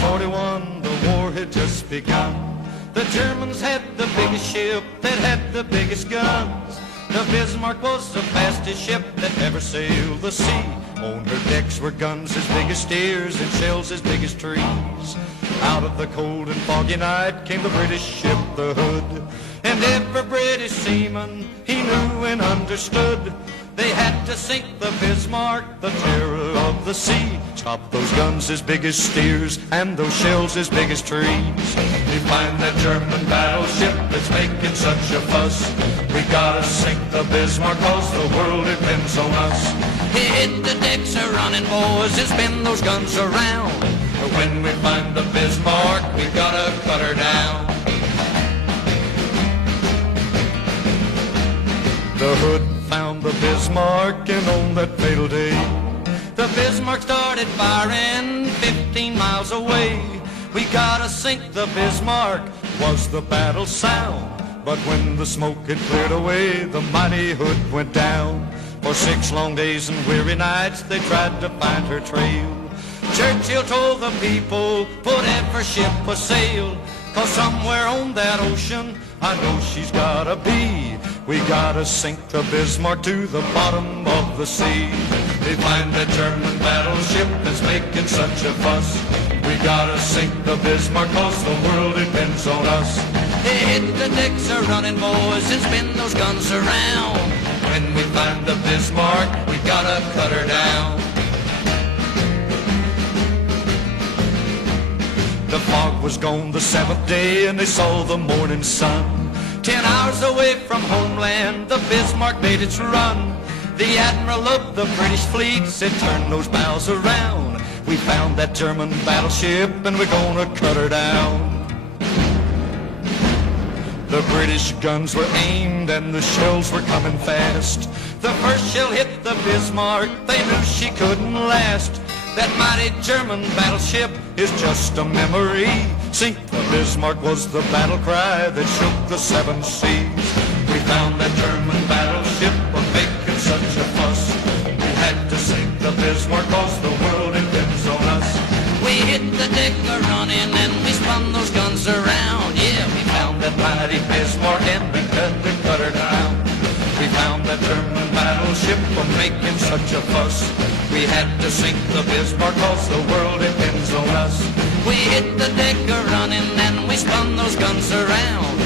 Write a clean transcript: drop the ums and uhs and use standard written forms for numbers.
1941, the war had just begun. The Germans had the biggest ship that had the biggest guns. The Bismarck was the fastest ship that ever sailed the sea. On her decks were guns as big as steers and shells as big as trees. Out of the cold and foggy night came the British ship, the Hood. And every British seaman, he knew and understood, they had to sink the Bismarck, the terror of the sea. Stop those guns as big as steers and those shells as big as trees. We find that German battleship that's making such a fuss. We gotta sink the Bismarck cause the world depends on us. Hit the decks a-runnin, boys, and spin those guns around. But when we find the Bismarck, we gotta cut her down. The Hood found the Bismarck, and on that fatal day, the Bismarck started firing 15 miles away. We gotta sink the Bismarck, was the battle sound. But when the smoke had cleared away, the mighty Hood went down. For 6 long days and weary nights, they tried to find her trail. Churchill told the people, put every ship a sail, cause somewhere on that ocean, I know she's gotta be. We gotta sink the Bismarck to the bottom of the sea. They find that German battleship that's making such a fuss. We gotta sink the Bismarck cause the world depends on us. Hit the decks a-runnin, boys, and spin those guns around. When we find the Bismarck, we gotta cut her down. The fog was gone the 7th day and they saw the morning sun. 10 hours away from homeland, the Bismarck made its run. The admiral of the British fleet said, turn those bows around. We found that German battleship and we're gonna cut her down. The British guns were aimed and the shells were coming fast. The first shell hit the Bismarck, they knew she couldn't last. That mighty German battleship is just a memory. Sink the Bismarck was the battle cry that shook the 7 seas. We found that German battleship was making such a fuss. We had to sink the Bismarck cause the world depends on us. We hit the deck a-runnin and we spun those guns around. Yeah, we found that mighty Bismarck and we cut her down. We found that German battleship was making such a fuss. We had to sink the Bismarck cause the world depends on us. We hit the deck a-runnin and we spun those guns around.